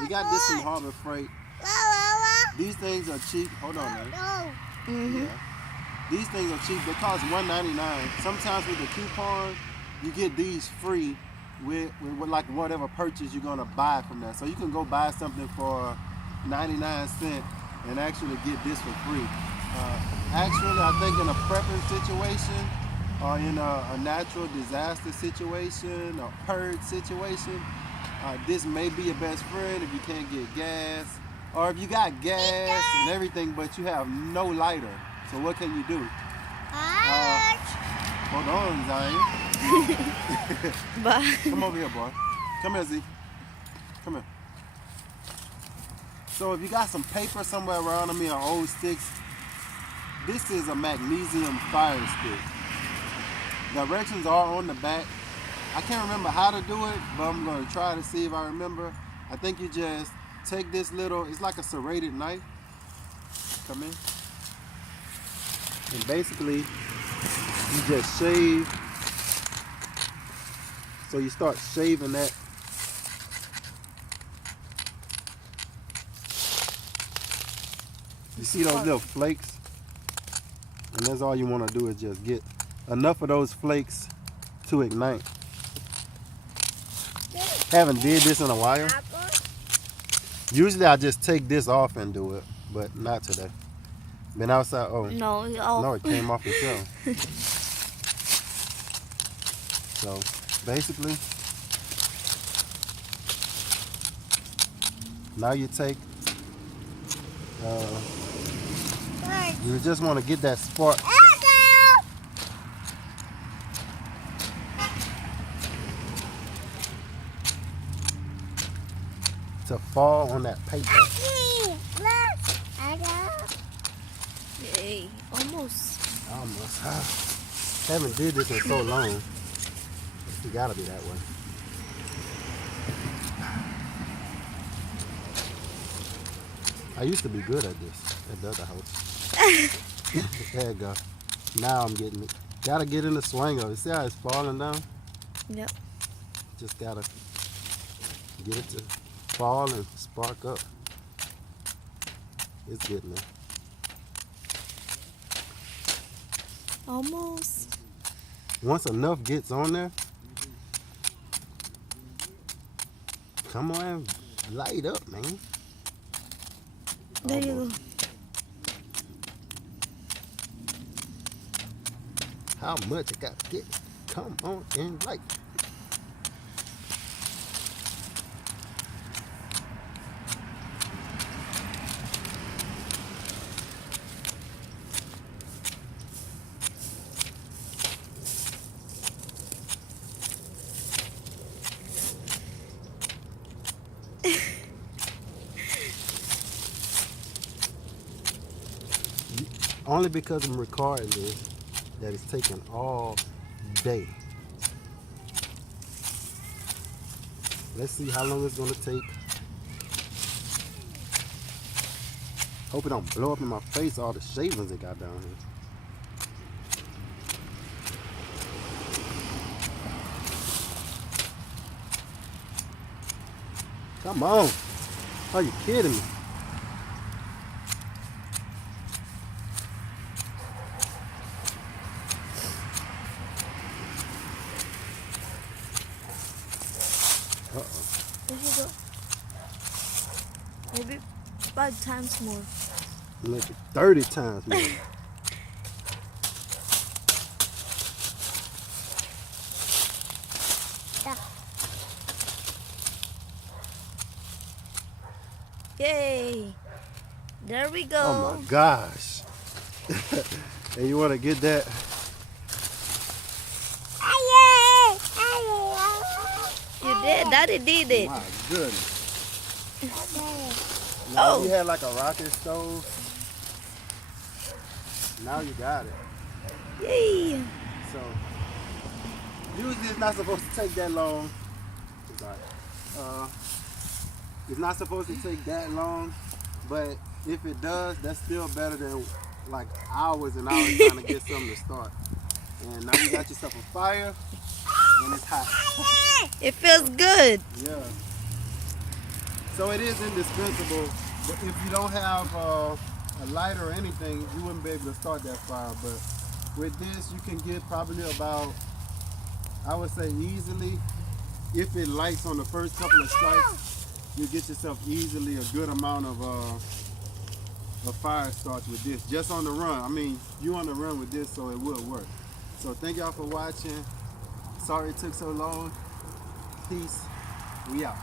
We got this from Harbor Freight. These things are cheap. Hold on, man. Mm-hmm. Yeah. These things are cheap. They cost $1.99. Sometimes with the coupon, you get these free with like whatever purchase you're gonna buy from that. So you can go buy something for 99 cents and actually get this for free. Actually, I think in a prepping situation or in a natural disaster situation or purge situation, this may be your best friend if you can't get gas, or if you got gas and everything but you have no lighter. So what can you do? Hold on, Zion. Bye. Come over here, boy. Come here, Z. Come here. So if you got some paper somewhere around them or old sticks, this is a magnesium fire stick. Directions are on the back. I can't remember how to do it, but I'm going to try to see if I remember. I think you just take this little, it's like a serrated knife. Come in. And basically, you just shave. So you start shaving that. You see those little flakes? And that's all you want to do is just get enough of those flakes to ignite. Haven't did this in a while. Usually I just take this off and do it, but not today. Been outside. Oh no, it came off itself. So basically, now you take. You just want to get that spark. To fall on that paper. Yay, almost. Haven't did this in so long. You gotta be that way. I used to be good at this at the other house. There you go. Now I'm getting it. Gotta get in the swing of it. See how it's falling down? Yep. Just gotta get it to fall and spark up. It's getting there. Almost. Once enough gets on there, come on and light up, man. There you go. How much I got to get? Come on and light. Only because I'm recording this that it's taking all day. Let's see how long it's gonna take. Hope it don't blow up in my face, all the shavings it got down here. Come on. Are you kidding me? There you go. Maybe 5 times more. Maybe 30 times more. Yay! There we go. Oh my gosh. And you want to get that? You did. Daddy did it. My goodness. Now Oh. you had like a rocket stove. Now you got it. Yay! So usually it's not supposed to take that long. It's not supposed to take that long, but if it does, that's still better than like hours and hours trying to get something to start. And now you got yourself a fire and it's hot. It feels good. Yeah. So it is indispensable. But if you don't have a lighter or anything, you wouldn't be able to start that fire. But with this, you can get probably about, I would say easily, if it lights on the first couple of strikes, you get yourself easily a good amount of fire starts with this, just on the run. I mean, you on the run with this, so it will work. So thank y'all for watching. Sorry it took so long. Peace. We out.